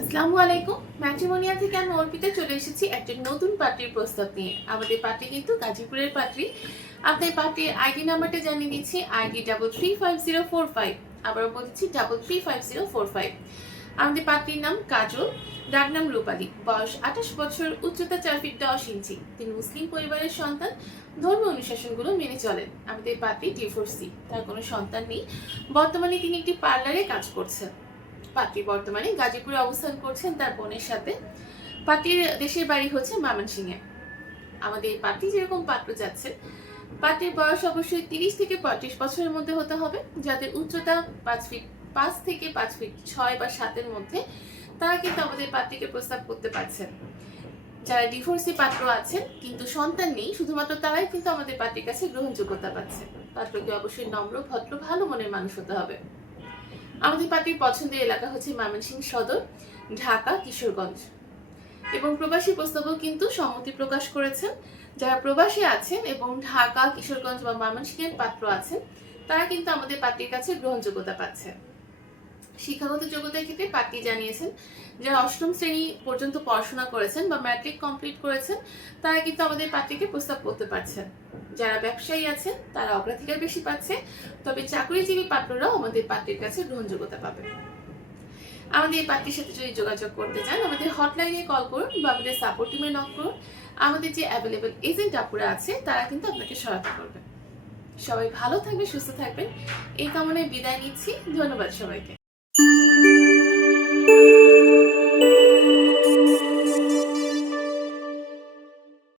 আসসালামু আলাইকুম। ম্যাট্রিমোনিয়া থেকে আমি অর্পিতা চলে এসেছি একটা নতুন পাত্রীর প্রস্তাব নিয়ে। আমাদের পাত্রী কিন্তু গাজীপুরের পাত্রী। আপনার পাত্রীর আইডি নাম্বারটা জানিয়ে দিচ্ছি, ID 335045। আবারও বলছি 335045। আমাদের পাত্রীর নাম কাজল, ডাক নাম রূপালী, বয়স 28 বছর, উচ্চতা 4 ফিট 10 ইঞ্চি। তিনি মুসলিম পরিবারের সন্তান, ধর্মীয় অনুশাসনগুলো মেনে চলেন। আমাদের পাত্রী ডিভোর্সি, তার কোনো সন্তান নেই। বর্তমানে তিনি একটি পার্লারে কাজ করছেন। পাত্রী বর্তমানে গাজীপুরে অবস্থান করছেন তার বোনের সাথে। পাত্রীর দেশের বাড়ি হচ্ছে ময়মনসিংহে। আমাদের পাত্রী যেরকম পাত্র যাচ্ছে, পাত্রীর বয়স অবশ্যই 30 থেকে 35 বছরের মধ্যে হতে হবে, যাদের উচ্চতা 5 থেকে 5 ফিট 6 বা 7 এর মধ্যে, তারা কিন্তু আমাদের পাত্রীকে প্রস্তাব করতে পারছেন। যারা ডিভোর্সি পাত্র আছেন কিন্তু সন্তান নেই, শুধুমাত্র তারাই কিন্তু আমাদের পাত্রীর কাছে গ্রহণযোগ্যতা পাচ্ছে। পাত্রকে অবশ্যই নম্র, ভদ্র, ভালো মনের মানুষ হতে হবে। আমাদের পাত্রীর পছন্দের এলাকা হচ্ছে ময়মনসিংহ সদর, ঢাকা, কিশোরগঞ্জ। এবং প্রবাসী প্রস্তাবও কিন্তু সম্মতি প্রকাশ করেছেন। যারা প্রবাসী আছেন এবং ঢাকা, কিশোরগঞ্জ বা ময়মনসিংহের পাত্র আছেন, তারা কিন্তু আমাদের পাত্রীর কাছে গ্রহণযোগ্যতা পাচ্ছে। শিক্ষাগত যোগ্যতার ক্ষেত্রে পাত্রী জানিয়েছেন যারা 8ম শ্রেণী পর্যন্ত পড়াশোনা করেছেন বা ম্যাট্রিক কমপ্লিট করেছেন, তারা কিন্তু আমাদের পাত্রীকে প্রস্তাব করতে পারছেন। যারা ব্যবসায়ী আছেন তারা অগ্রাধিকার বেশি পাচ্ছে, তবে চাকরিজীবী পাত্ররাও আমাদের পাত্রীর কাছে গ্রহণযোগ্যতা পাবে। আমাদের এই পাত্রীর সাথে যদি যোগাযোগ করতে চান, আমাদের হটলাইনে কল করুন বা আমাদের সাপোর্ট টিমে নক করুন। আমাদের যে অ্যাভেলেবল এজেন্ট আপুরা আছে তারা কিন্তু আপনাকে সহায়তা করবে। সবাই ভালো থাকবে, সুস্থ থাকবেন এই কামনায় বিদায় নিচ্ছি। ধন্যবাদ সবাইকে।